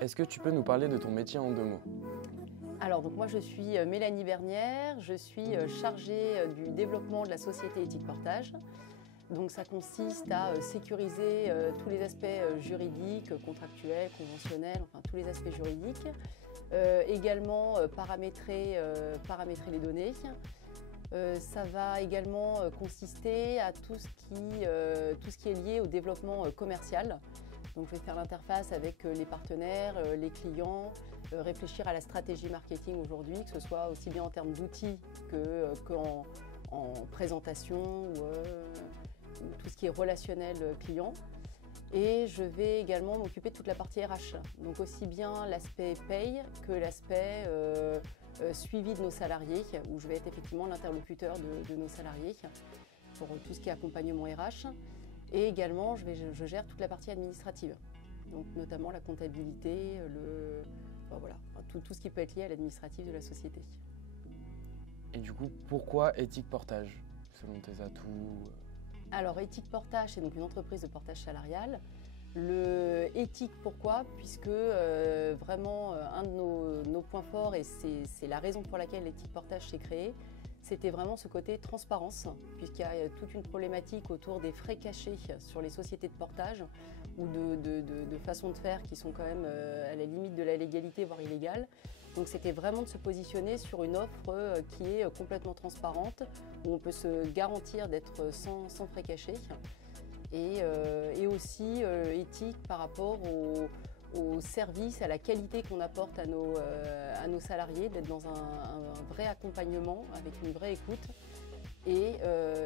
Est-ce que tu peux nous parler de ton métier en 2 mots? Alors, donc moi je suis Mélanie Bernière, je suis chargée du développement de la société Éthique Portage. Donc ça consiste à sécuriser tous les aspects juridiques, contractuels, conventionnels, enfin tous les aspects juridiques. Également paramétrer les données. Ça va également consister à tout ce qui est lié au développement commercial. Donc je vais faire l'interface avec les partenaires, les clients, réfléchir à la stratégie marketing aujourd'hui, que ce soit aussi bien en termes d'outils qu'en présentation ou tout ce qui est relationnel client. Et je vais également m'occuper de toute la partie RH, donc aussi bien l'aspect paye que l'aspect suivi de nos salariés, où je vais être effectivement l'interlocuteur de nos salariés pour tout ce qui est accompagnement RH. Et également, je gère toute la partie administrative, donc notamment la comptabilité, voilà, tout ce qui peut être lié à l'administratif de la société. Et du coup, pourquoi Éthique Portage, selon tes atouts? Alors, Éthique Portage, c'est donc une entreprise de portage salarial. Le éthique, pourquoi? Puisque vraiment, un de nos points forts, et c'est la raison pour laquelle l'Éthique Portage s'est créée, c'était vraiment ce côté transparence, puisqu'il y a toute une problématique autour des frais cachés sur les sociétés de portage ou de façons de faire qui sont quand même à la limite de la légalité, voire illégale. Donc c'était vraiment de se positionner sur une offre qui est complètement transparente, où on peut se garantir d'être sans frais cachés, et aussi éthique par rapport au service, à la qualité qu'on apporte à nos salariés, d'être dans un vrai accompagnement avec une vraie écoute et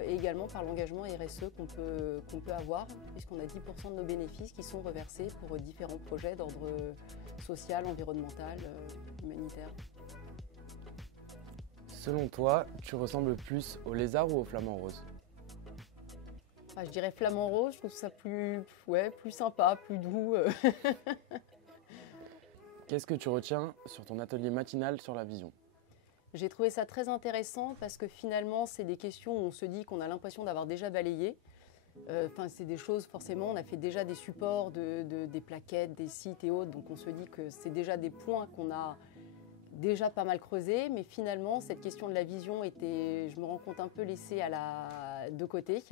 également par l'engagement RSE qu'on peut avoir, puisqu'on a 10% de nos bénéfices qui sont reversés pour différents projets d'ordre social, environnemental, humanitaire. Selon toi, tu ressembles plus au lézard ou au flamant rose? Je dirais flamant rose, je trouve ça plus sympa, plus doux. Qu'est-ce que tu retiens sur ton atelier matinal sur la vision? J'ai trouvé ça très intéressant parce que finalement, c'est des questions où on se dit qu'on a l'impression d'avoir déjà balayé. C'est des choses, forcément, on a fait déjà des supports, des plaquettes, des sites et autres, donc on se dit que c'est déjà des points qu'on a déjà pas mal creusés, mais finalement, cette question de la vision était, je me rends compte, un peu laissée de côté.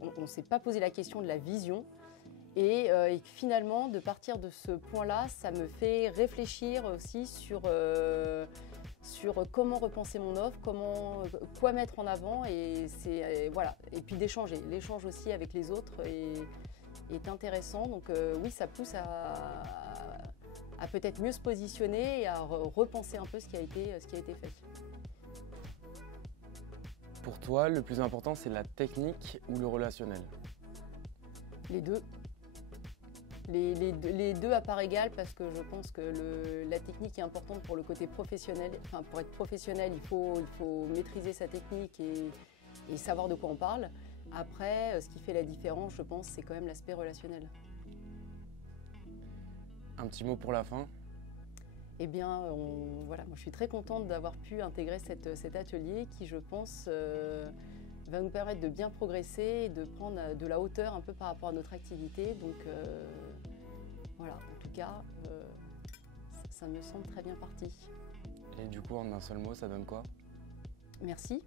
On ne s'est pas posé la question de la vision. Et finalement, de partir de ce point-là, ça me fait réfléchir aussi sur comment repenser mon offre, quoi mettre en avant, et voilà. Et puis d'échanger. L'échange aussi avec les autres est intéressant. Donc oui, ça pousse à peut-être mieux se positionner et à repenser un peu ce qui a été fait. Pour toi, le plus important, c'est la technique ou le relationnel? Les deux. Les deux à part égale, parce que je pense que la technique est importante pour le côté professionnel. Enfin, pour être professionnel, il faut maîtriser sa technique et savoir de quoi on parle. Après, ce qui fait la différence, je pense, c'est quand même l'aspect relationnel. Un petit mot pour la fin? Eh bien, voilà, moi je suis très contente d'avoir pu intégrer cet atelier qui, je pense, va nous permettre de bien progresser et de prendre de la hauteur un peu par rapport à notre activité. Donc voilà, en tout cas, ça me semble très bien parti. Et du coup, en un seul mot, ça donne quoi? Merci.